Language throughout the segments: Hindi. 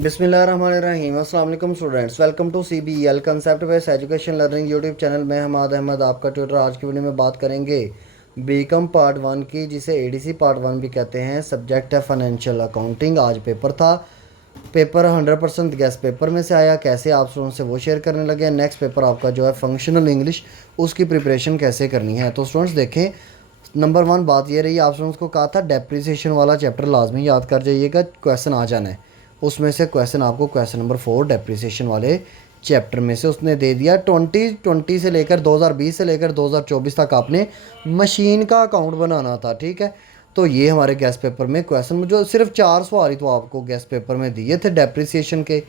बिस्मिल्लाहिर्रहमानिर्रहीम। अस्सलाम वालेकुम students, welcome to CBEL concept based education learning YouTube channel में। हमाद अहमद आपका ट्यूटर। आज की वीडियो में बात करेंगे बीकॉम पार्ट 1 की, जिसे ADC पार्ट 1 भी कहते हैं। सब्जेक्ट है फाइनेंशियल अकाउंटिंग। आज पेपर था। पेपर 100% गेस्ट पेपर में से आया। कैसे आप स्टूडेंट्स से वो शेयर करने लगे। नेक्स्ट पेपर आपका जो है फंक्शनल इंग्लिश, उसकी प्रिपरेशन कैसे करनी है। तो स्टूडेंट्स देखें, नंबर 1 बात ये रही, आप स्टूडेंट्स को कहा था डेप्रिसिएशन वाला चैप्टर लाजमी याद कर जाइएगा, क्वेश्चन आ जाना है उसमें से। क्वेश्चन आपको क्वेश्चन नंबर 4 डेप्रिसिएशन वाले चैप्टर में से उसने दे दिया। 2020 से लेकर 2020 से लेकर 2024 तक आपने मशीन का अकाउंट बनाना था, ठीक है। तो ये हमारे गेस्ट पेपर में क्वेश्चन, जो सिर्फ 4 सवाल ही तो आपको गेस्ट पेपर में दिए थे डेप्रिसिएशन के।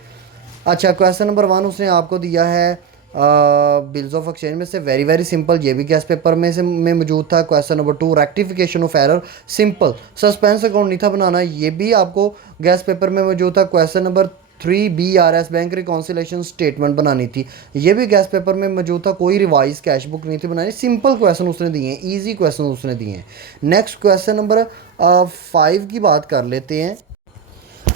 अच्छा, क्वेश्चन नंबर 1 उसने आपको दिया है बिल्स ऑफ एक्सचेंज में से। वेरी वेरी सिंपल, ये भी गेस्ट पेपर में मौजूद था। Question number 2 rectification of error, simple. Suspense account नहीं था बनाना, ये भी आपको गेस्ट पेपर में मौजूद था। Question number 3 BRS bank reconciliation statement बनानी थी, ये भी गेस्ट पेपर में मौजूद था। कोई रिवाइज कैश बुक नहीं थी बनानी, सिंपल क्वेश्चन उसने दिए हैं, ईजी क्वेश्चन उसने दिए हैं। नेक्स्ट क्वेश्चन नंबर 5 की बात कर लेते हैं।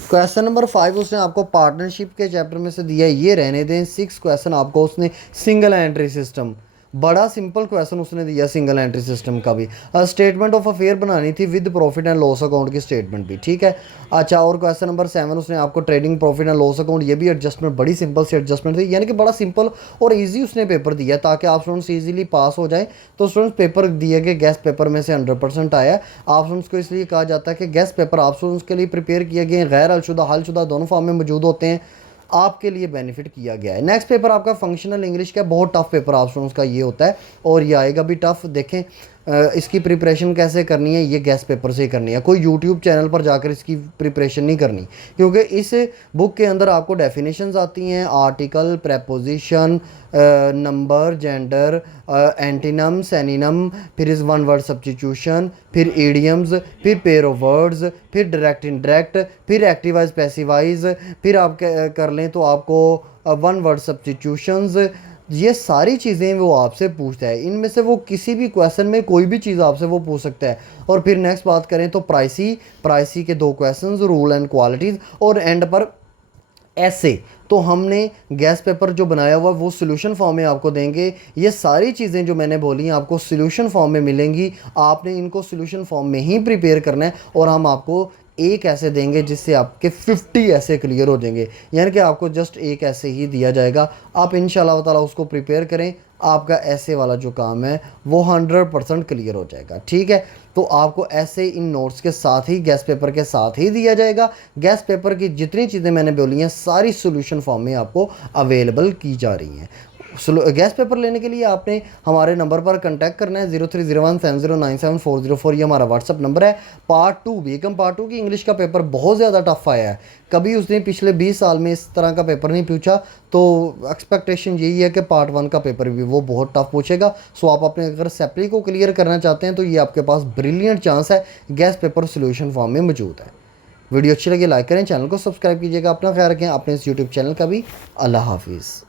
क्वेश्चन नंबर 5 उसने आपको पार्टनरशिप के चैप्टर में से दिया है, ये रहने दें। 6 क्वेश्चन आपको उसने सिंगल एंट्री सिस्टम, बड़ा सिंपल क्वेश्चन उसने दिया सिंगल एंट्री सिस्टम का भी। स्टेटमेंट ऑफ अफेयर बनानी थी with profit and loss account की स्टेटमेंट भी, ठीक है। अच्छा, और क्वेश्चन नंबर 7 उसने आपको trading profit and loss account, ये भी एडजस्टमेंट, बड़ी सिंपल सी एडजस्टमेंट थी, यानी कि बड़ा सिंपल और ईजी उसने पेपर दिया ताकि आप स्टूडेंट्स ईजिली पास हो जाए। तो स्टूडेंट्स पेपर दिए गए गेस्ट पेपर में से 100% आया। आप स्टूडेंट्स को इसलिए कहा जाता है कि गेस्ट पेपर आप स्टूडेंट्स के लिए प्रिपेयर किए गए, गैर हलशुदा हलशुदा दोनों फॉर्म में मौजूद होते हैं, आपके लिए बेनिफिट किया गया है। नेक्स्ट पेपर आपका फंक्शनल इंग्लिश का, बहुत टफ पेपर आप स्टूडेंट्स का ये होता है और ये आएगा भी टफ। देखें इसकी प्रिपरेशन कैसे करनी है, ये गेस्ट पेपर से ही करनी है। कोई यूट्यूब चैनल पर जाकर इसकी प्रिपरेशन नहीं करनी, क्योंकि इस बुक के अंदर आपको डेफिनेशंस आती हैं, article, preposition, number, gender, antonym, सेनिनम, फिर इस वन वर्ड सब्स्टिट्यूशन, फिर इडियम्स, फिर पेयर ऑफ वर्ड्स, फिर डायरेक्ट इनडायरेक्ट, फिर एक्टिवाइज पैसिवाइज, फिर आप कर लें तो आपको वन वर्ड सब्स्टिट्यूशंस। ये सारी चीज़ें वो आपसे पूछता है, इनमें से वो किसी भी क्वेश्चन में कोई भी चीज़ आपसे वो पूछ सकता है। और फिर नेक्स्ट बात करें तो प्राइसी के 2 क्वेश्चंस, रूल एंड क्वालिटीज़, और एंड पर ऐसे। तो हमने गैस पेपर जो बनाया हुआ वो सोल्यूशन फॉर्म में आपको देंगे। ये सारी चीज़ें जो मैंने बोली हैं आपको सोल्यूशन फॉर्म में मिलेंगी, आपने इनको सोल्यूशन फॉर्म में ही प्रिपेयर करना है। और हम आपको एक ऐसे देंगे जिससे आपके 50 ऐसे क्लियर हो जाएंगे, यानी कि आपको जस्ट एक ऐसे ही दिया जाएगा, आप इंशाल्लाह ताला उसको प्रिपेयर करें, आपका ऐसे वाला जो काम है वो 100% क्लियर हो जाएगा, ठीक है। तो आपको ऐसे इन नोट्स के साथ ही गेस्ट पेपर के साथ ही दिया जाएगा। गेस्ट पेपर की जितनी चीज़ें मैंने बोली हैं सारी सोल्यूशन फॉर्म में आपको अवेलेबल की जा रही हैं। गेस्ट पेपर लेने के लिए आपने हमारे नंबर पर कांटेक्ट करना है, 030170977404, ये हमारा व्हाट्सअप नंबर है। पार्ट 2 बीकॉम पार्ट 2 की इंग्लिश का पेपर बहुत ज़्यादा टफ आया है, कभी उसने पिछले 20 साल में इस तरह का पेपर नहीं पूछा। तो एक्सपेक्टेशन यही है कि पार्ट 1 का पेपर भी वो बहुत टफ पूछेगा। सो आप अपने अगर सेपली को क्लियर करना चाहते हैं तो ये आपके पास ब्रिलियंट चांस है, गेस्ट पेपर सोल्यूशन फॉर्म में मौजूद है। वीडियो अच्छी लगी लाइक करें, चैनल को सब्सक्राइब कीजिएगा। अपना ख्याल रखें, अपने इस यूट्यूब चैनल का भी। अल्लाह हाफिज़।